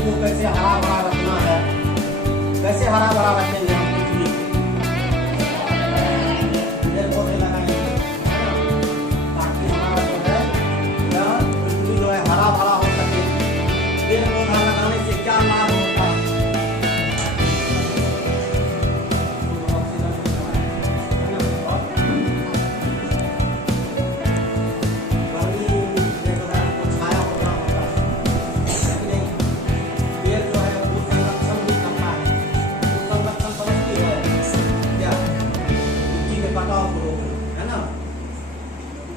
पृथ्वी को कैसे हरा भरा रखना है, कैसे हरा भरा रखेंगे हम पृथ्वी को, पेड़ पौधे लगाएंगे, है ना, ताकि हमारा जो है यह पृथ्वी जो है हरा भरा हो सके। पेड़ पौधा लगाने से क्या लाभ होता है?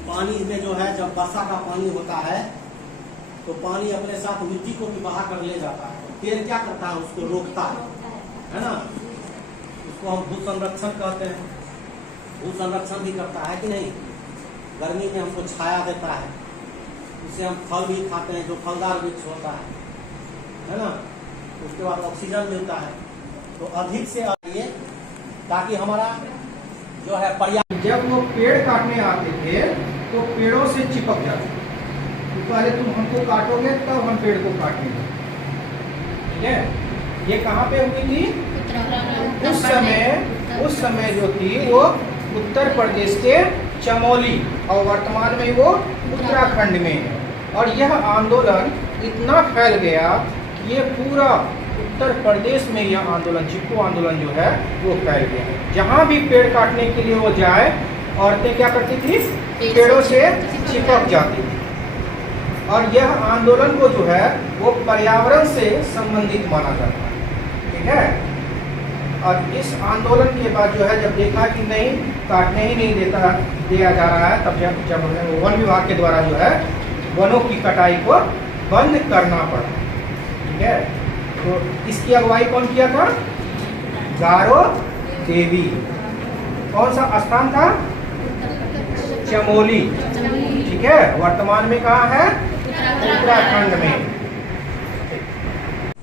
पानी में जो है जब वर्षा का पानी होता है तो पानी अपने साथ मिट्टी को भी बहा कर ले जाता है। पेड़ क्या करता है? उसको रोकता है ना। उसको हम भू संरक्षण कहते हैं। भू संरक्षण भी करता है कि नहीं? गर्मी में हमको छाया देता है, उससे हम फल भी खाते हैं, जो फलदार वृक्ष होता है ना। उसके बाद ऑक्सीजन मिलता है। तो अधिक से अधिक ताकि हमारा जो है पर्यावरण, जब वो पेड़ काटने आते थे तो पेड़ों से चिपक जाते, तो पहले तुम हमको काटोगे तब हम पेड़ को काटेंगे, ठीक है। ये कहाँ पे हुई थी? उस समय जो थी वो उत्तर प्रदेश के चमोली, और वर्तमान में वो उत्तराखंड में है। और यह आंदोलन इतना फैल गया कि ये पूरा उत्तर प्रदेश में यह आंदोलन, चिपको आंदोलन जो है वो फैल गया। जहाँ भी पेड़ काटने के लिए वो जाए, औरतें क्या करती थी? पेड़ों से चिपक जाती थी। और यह आंदोलन को जो है वो पर्यावरण से संबंधित माना जाता है, ठीक है। और इस आंदोलन के बाद जो है जब देखा कि नहीं, काटने ही नहीं दिया जा रहा है, तब जब वन विभाग के द्वारा जो है वनों की कटाई को बंद करना पड़ा, ठीक है। तो इसकी अगुवाई कौन किया था? गारो देवी। कौन सा स्थान था? चमोली, ठीक है। वर्तमान में कहाँ है? उत्तराखंड में,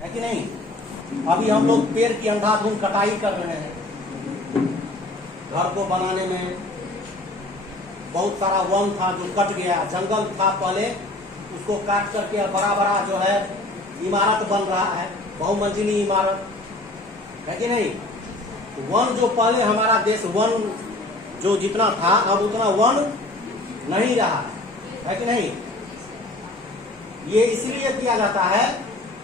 है कि नहीं? अभी हम लोग पेड़ की अंधाधुंध कटाई कर रहे हैं। घर को बनाने में बहुत सारा वन था जो कट गया, जंगल था पहले, उसको काट करके बड़ा बड़ा जो है इमारत बन रहा है, बहुमंजिली इमारत, है कि नहीं? वन जो पहले हमारा देश वन जो जितना था अब उतना वन नहीं रहा, है कि नहीं? ये इसलिए किया जाता है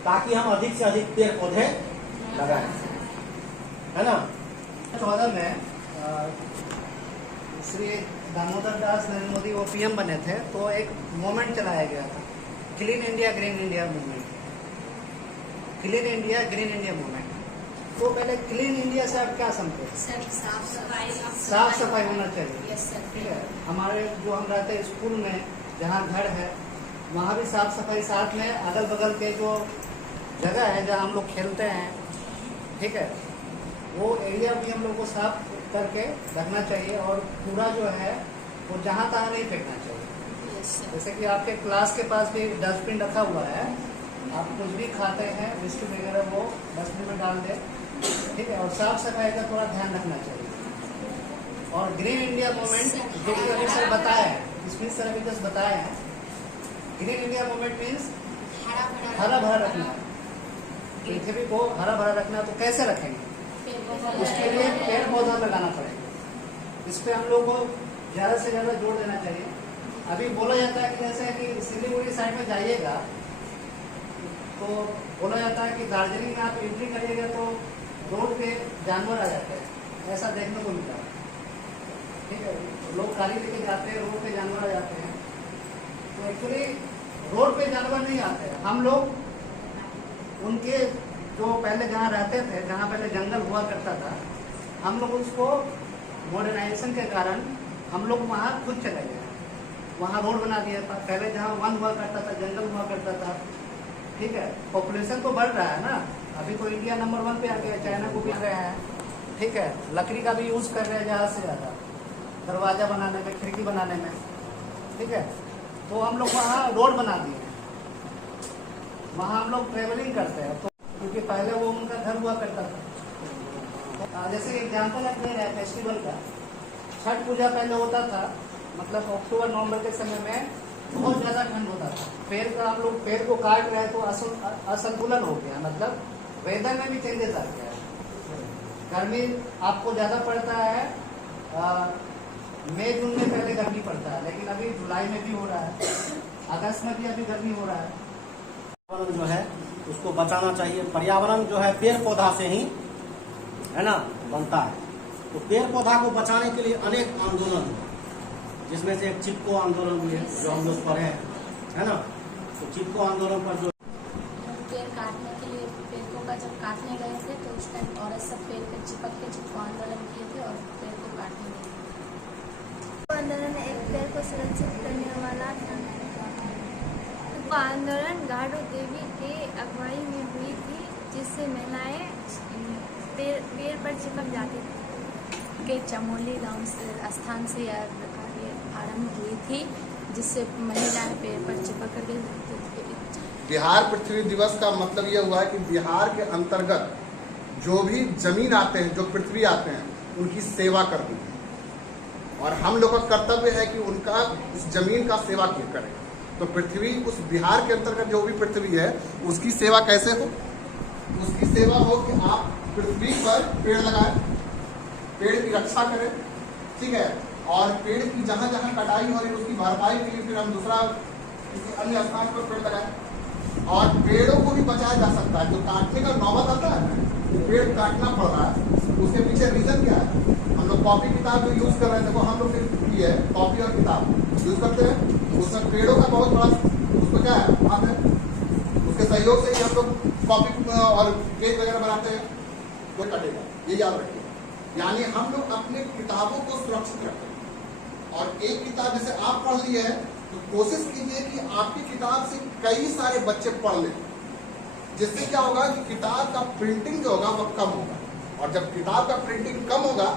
ताकि हम अधिक से अधिक पेड़ पौधे लगाएं, है ना। 2014 में श्री दामोदर दास नरेंद्र मोदी वो पीएम बने थे, तो एक मूवमेंट चलाया गया था, clean India green India movement. Clean India green India movement. तो पहले क्लीन इंडिया से आप क्या समझते हैं? साफ सफाई होना चाहिए, ठीक है। हमारे जो हम रहते हैं स्कूल में, जहाँ घर है वहाँ भी साफ सफाई, साथ में अगल बगल के जो जगह है जहाँ हम लोग खेलते हैं, ठीक है, वो एरिया भी हम लोग को साफ करके रखना चाहिए। और कूड़ा जो है वो जहाँ तहाँ नहीं फेंकना चाहिए। जैसे कि आपके क्लास के पास भी डस्टबिन रखा हुआ है, आप कुछ भी खाते हैं बिस्कुट वगैरह वो डस्टबिन में डाल दें, ठीक है। और साफ सफाई का थोड़ा ध्यान रखना चाहिए। और ग्रीन इंडिया मूवमेंट जो कि अभी सर बताया है, इसमें सर अभी जस्ट बताया है, ग्रीन इंडिया मूवमेंट मीन्स हरा भरा रखना है, पृथ्वी को हरा भरा रखना। तो कैसे रखेंगे? उसके लिए पेड़ पौधा लगाना पड़ेगा। इस पे हम लोग को ज़्यादा से ज़्यादा जोर देना चाहिए। अभी बोला जाता है कि जैसे कि सिलीगुड़ी साइड में जाइएगा तो बोला जाता है कि दार्जिलिंग में आप एंट्री करिएगा तो रोड पे जानवर आ जाते हैं, ऐसा देखने को मिलता है, ठीक है। लोग गाड़ी लेके जाते हैं, रोड पे जानवर आ जाते हैं। तो एक्चुअली रोड पे जानवर नहीं आते हैं, हम लोग उनके जो पहले जहाँ रहते थे, जहाँ पहले जंगल हुआ करता था, हम लोग उसको मॉडर्नाइजेशन के कारण हम लोग वहाँ खुद चले गए, वहाँ रोड बना दिया था। पहले जहाँ वन हुआ करता था, जंगल हुआ करता था, ठीक है। पॉपुलेशन तो बढ़ रहा है ना, अभी तो इंडिया नंबर 1 पे आ गया, चाइना को भी आ गया है, ठीक है। लकड़ी का भी यूज़ कर रहे हैं ज़्यादा से ज़्यादा, दरवाजा बनाने में, खिड़की बनाने में, ठीक है। तो हम लोग वहाँ रोड बना दिए, वहाँ हम लोग ट्रेवलिंग करते हैं, तो क्योंकि पहले वो उनका घर हुआ करता था। जैसे एग्जाम्पल आप ले रहे हैं फेस्टिवल का, छठ पूजा पहले होता था, मतलब अक्टूबर नवंबर के समय में बहुत ज्यादा ठंड होता था, पेड़ का हम लोग पेड़ को काट रहे हैं तो असंतुलन हो गया, मतलब वेदर में भी चेंजेस आ गया है। गर्मी आपको ज्यादा पड़ता है, मई जून में पहले गर्मी पड़ता है, लेकिन अभी जुलाई में भी हो रहा है, अगस्त में भी अभी गर्मी हो रहा है। पर्यावरण जो है उसको बचाना चाहिए। पर्यावरण जो है पेड़ पौधा से ही है ना बनता है। तो पेड़ पौधा को बचाने के लिए अनेक आंदोलन है, जिसमें से एक चिपको आंदोलन भी है जो हम लोग पढ़े हैं, है ना। तो चिपको आंदोलन पर जो पेड़ काटने के लिए, पेड़ को जब काटने गए थे तो उस टाइम औरत सब पेड़ पे चिपक के चिपको आंदोलन किए थे और पेड़ को काटने गए थे। आंदोलन एक पेड़ को सुरक्षित करने वाला था। चिपको आंदोलन गारो देवी के अगुवाई में हुई थी, जिससे महिलाएं पेड़ पर चिपक जाती थी। के चमोली गांव से स्थान से यह कार्य आरंभ हुई थी, जिससे महिलाएं पेड़ पर चिपक कर बिहार पृथ्वी दिवस का मतलब यह हुआ है कि बिहार के अंतर्गत जो भी जमीन आते हैं, जो पृथ्वी आते हैं, उनकी सेवा करनी है और हम लोग का कर्तव्य है कि उनका उस जमीन का सेवा करें। तो पृथ्वी, उस बिहार के अंतर्गत जो भी पृथ्वी है उसकी सेवा कैसे हो? उसकी सेवा हो कि आप पृथ्वी पर पेड़ लगाएं, पेड़ की रक्षा करें, ठीक है। और पेड़ की जहाँ जहाँ कटाई हो रही है उसकी भरपाई के लिए फिर हम दूसरा किसी अन्य स्थान पर पेड़ लगाएं। और पेड़ों को भी बचाया जा सकता है। जो काटने का नौबत आता है, पेड़ काटना पड़ रहा है, उसके पीछे रीजन क्या है? हम लोग कॉपी किताब जो यूज कर रहे हैं, देखो हम लोग की है कॉपी और किताब यूज करते हैं, उसमें पेड़ों का बहुत बड़ा उसको क्या है हाथ है, उसके सहयोग से ही हम लोग कॉपी और पेज वगैरह बनाते हैं। तो कटेगा, ये याद रखिए। यानी हम लोग अपने किताबों को सुरक्षित रखें। और एक किताब जैसे आप पढ़ लिए हैं तो कोशिश कीजिए कि आपकी किताब से कई सारे बच्चे पढ़ लें, जिससे क्या होगा कि किताब का प्रिंटिंग जो होगा वह कम होगा। और जब किताब का प्रिंटिंग कम होगा,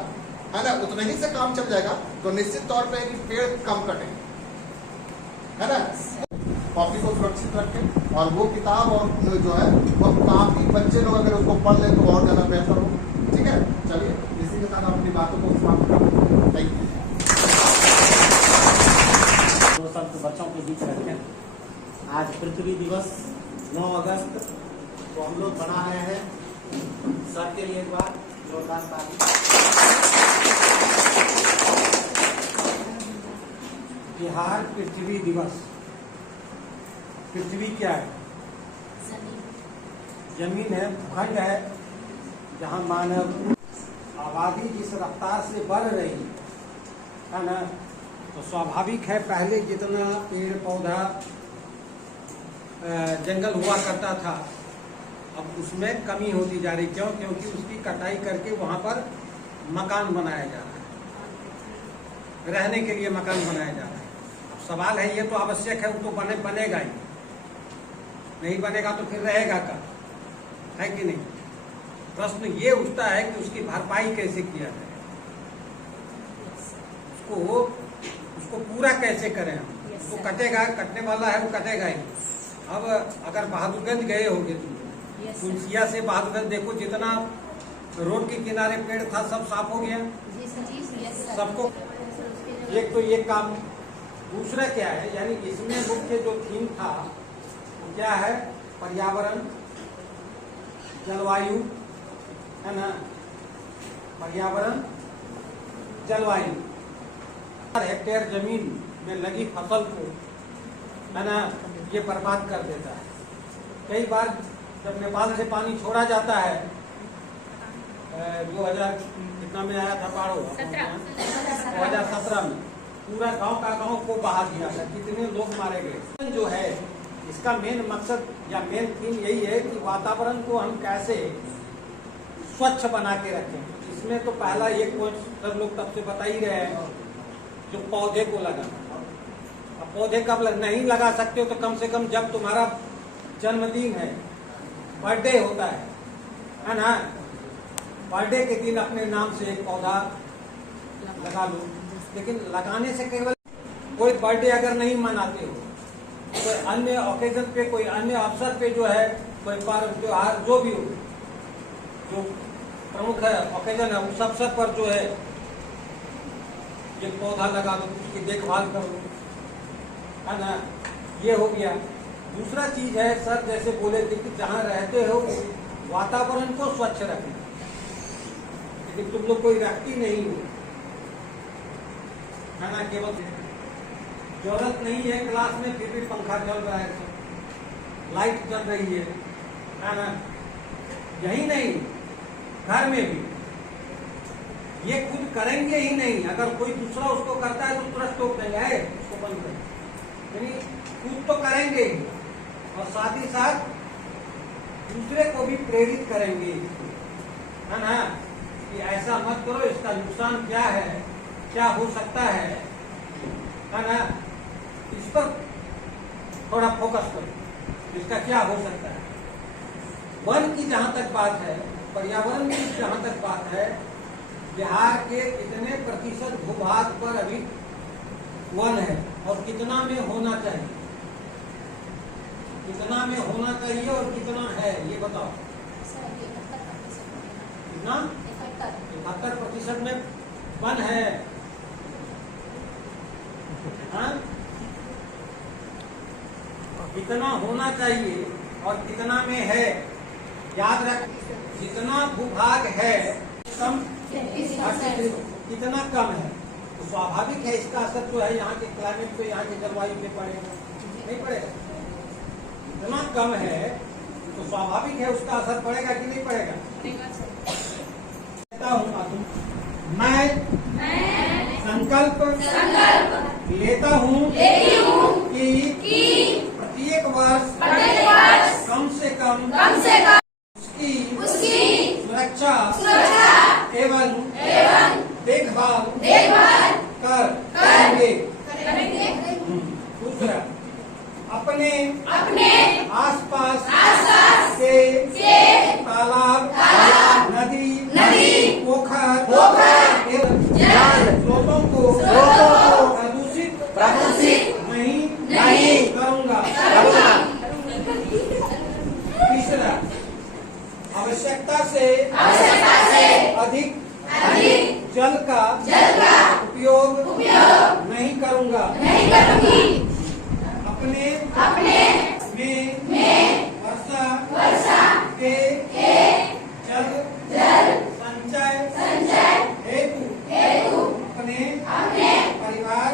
है ना, उतना ही से काम चल जाएगा, तो निश्चित तौर पे कि पेड़ कम कटेंगे, है ना। कॉपी को सुरक्षित रखें और वो किताब और जो है वो काफी बच्चे लोग अगर उसको पढ़ लें तो बहुत ज्यादा बेहतर हो। ठीक है, चलिए इसी के साथ हम अपनी बातों को समाप्त करते हैं। Thank you. दो शब्द बच्चों के बीच रखें। आज पृथ्वी दिवस 9 अगस्त को हम लोग मना रहे हैं। सबके लिए एक बार जोरदार ताली। बिहार पृथ्वी दिवस। पृथ्वी क्या है? जमीन है, भूखंड है, जहाँ मानव आबादी जिस रफ्तार से बढ़ रही है ना, तो स्वाभाविक है पहले जितना पेड़ पौधा जंगल हुआ करता था, अब उसमें कमी होती जा रही। क्यों? क्योंकि उसकी कटाई करके वहाँ पर मकान बनाया जा रहा है, रहने के लिए मकान बनाया जा रहा है। अब सवाल है, ये तो आवश्यक है, वो तो बनेगा ही, नहीं बनेगा तो फिर रहेगा कहाँ, है कि नहीं? प्रश्न ये उठता है कि उसकी भरपाई कैसे किया जाए, उसको पूरा कैसे करें हम? वो कटेगा, कटने वाला है, वो कटेगा ही। अब अगर बहादुरगंज गए होंगे तुलसिया से बहादुरगंज देखो, जितना रोड के किनारे पेड़ था सब साफ हो गया सबको। एक तो ये काम। दूसरा क्या है, यानी इसमें मुख्य जो थीम था वो क्या है? पर्यावरण, जलवायु, है ना, पर्यावरण, जलवायु। हेक्टेयर जमीन में लगी फसल को, है ना, ये बर्बाद कर देता है। कई बार जब नेपाल से पानी छोड़ा जाता है, 2000 कितना में आया था बाढ़, 2017 में पूरा गांव का गांव को बहा दिया था, कितने लोग मारे गए। जो है इसका मेन मकसद या मेन थीम यही है कि वातावरण को हम कैसे स्वच्छ बना के रखें। इसमें तो पहला एक पॉइंट सब लोग तब से बता ही रहे हैं, जो पौधे को लगाना। अब पौधे कब नहीं लगा सकते हो तो कम से कम जब तुम्हारा जन्मदिन है, बर्थडे होता है ना, बर्थडे के दिन अपने नाम से एक पौधा लगा लो। लेकिन लगाने से केवल कोई बर्थडे अगर नहीं मनाते हो, कोई अन्य ओकेजन पे, कोई अन्य अवसर पे जो है, कोई पर्व त्योहार जो भी हो, जो प्रमुख है ओकेजन है, उस अवसर पर जो है एक पौधा लगा दो, उसकी देखभाल करो, है ना, ये हो गया। दूसरा चीज है सर, जैसे बोले थे कि जहाँ रहते हो वातावरण को स्वच्छ रखना, लेकिन तुम लोग कोई रखती नहीं हो, है ना। केवल जरूरत नहीं है क्लास में, फिर भी पंखा चल रहा है, लाइट चल रही है ना। यही नहीं, घर में भी ये खुद करेंगे ही नहीं, अगर कोई दूसरा उसको करता है तो तुरंत टोक देंगे, है उसको बंद कर, यानी खुद तो करेंगे ही और साथ ही साथ दूसरे को भी प्रेरित करेंगे, है ना, कि ऐसा मत करो, इसका नुकसान क्या है, क्या हो सकता है ना। इस पर थोड़ा फोकस करो, इसका क्या हो सकता है। वन की जहां तक बात है, पर्यावरण की जहां तक बात है, बिहार के कितने प्रतिशत भूभाग पर अभी वन है और कितना में होना चाहिए, कितना में होना चाहिए और कितना है, ये बताओ। कितना? 71% में वन है, हाँ? कितना होना चाहिए और कितना में है, याद रख। जितना भूभाग है कम, कितना कम है, तो स्वाभाविक है इसका असर जो है यहाँ के क्लाइमेट पे, यहाँ के जलवायु पे पड़ेगा, नहीं पड़ेगा। इतना कम है तो स्वाभाविक है उसका असर पड़ेगा कि नहीं पड़ेगा। कहता हूँ मैं संकल्प लेता हूँ कि प्रत्येक वर्ष कम से कम उसकी सुरक्षा एवं देखभाल करेंगे। दूसरा, अपने आसपास के तालाब, नदी, पोखर एवं स्रोतों को प्रदूषित नहीं करूँगा। तीसरा, आवश्यकता से अधिक जल का उपयोग नहीं करूँगा। अपने में वर्षा के जल संचय हेतु अपने परिवार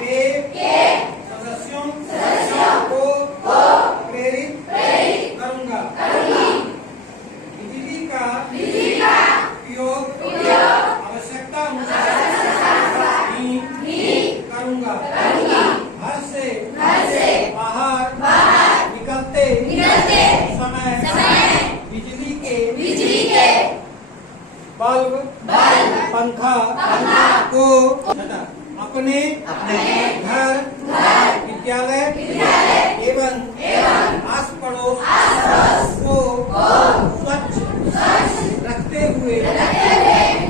के सदस्यों को प्रेरित करूँगा। बिजली का उपयोग आवश्यकता अनुसार ही करूँगा। घर से बाहर निकलते समय बिजली के बल्ब, पंखा को अपने घर, विद्यालय एवं आस पड़ोस को स्वच्छ रखते हुए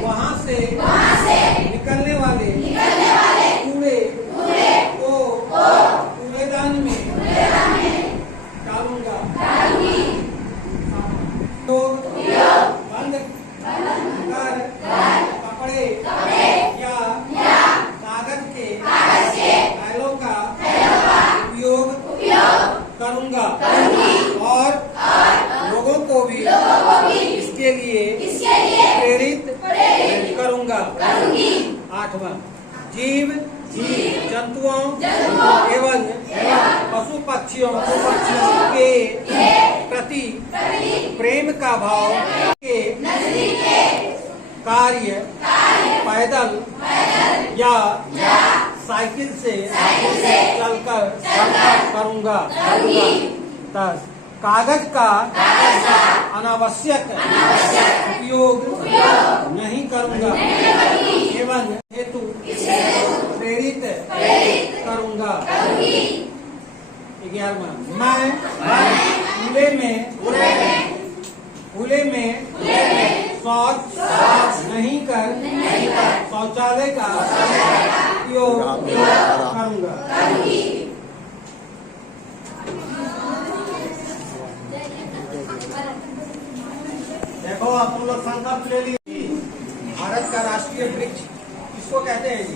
वहाँ से निकलने वाले कूड़े को कूड़ेदान में डालूंगा। तो बंद कर कपड़े या कागज के थैलों का उपयोग करूंगा और लोगों को भी इसके लिए प्रेरित करूंगा। 8वां, जीव जंतुओं एवं पशु पक्षियों के प्रति प्रेम का भाव के कार्य पैदल या साइकिल से चलकर करूंगा। 10, कागज का अनावश्यक उपयोग नहीं करूंगा एवं हेतु प्रेरित करूंगा। 11वां, मैं खुले में शौच नहीं कर शौचालय का उपयोग करूंगा। देखो आप लोग संकल्प ले लिए, भारत का राष्ट्रीय वृक्ष किसको कहते हैं?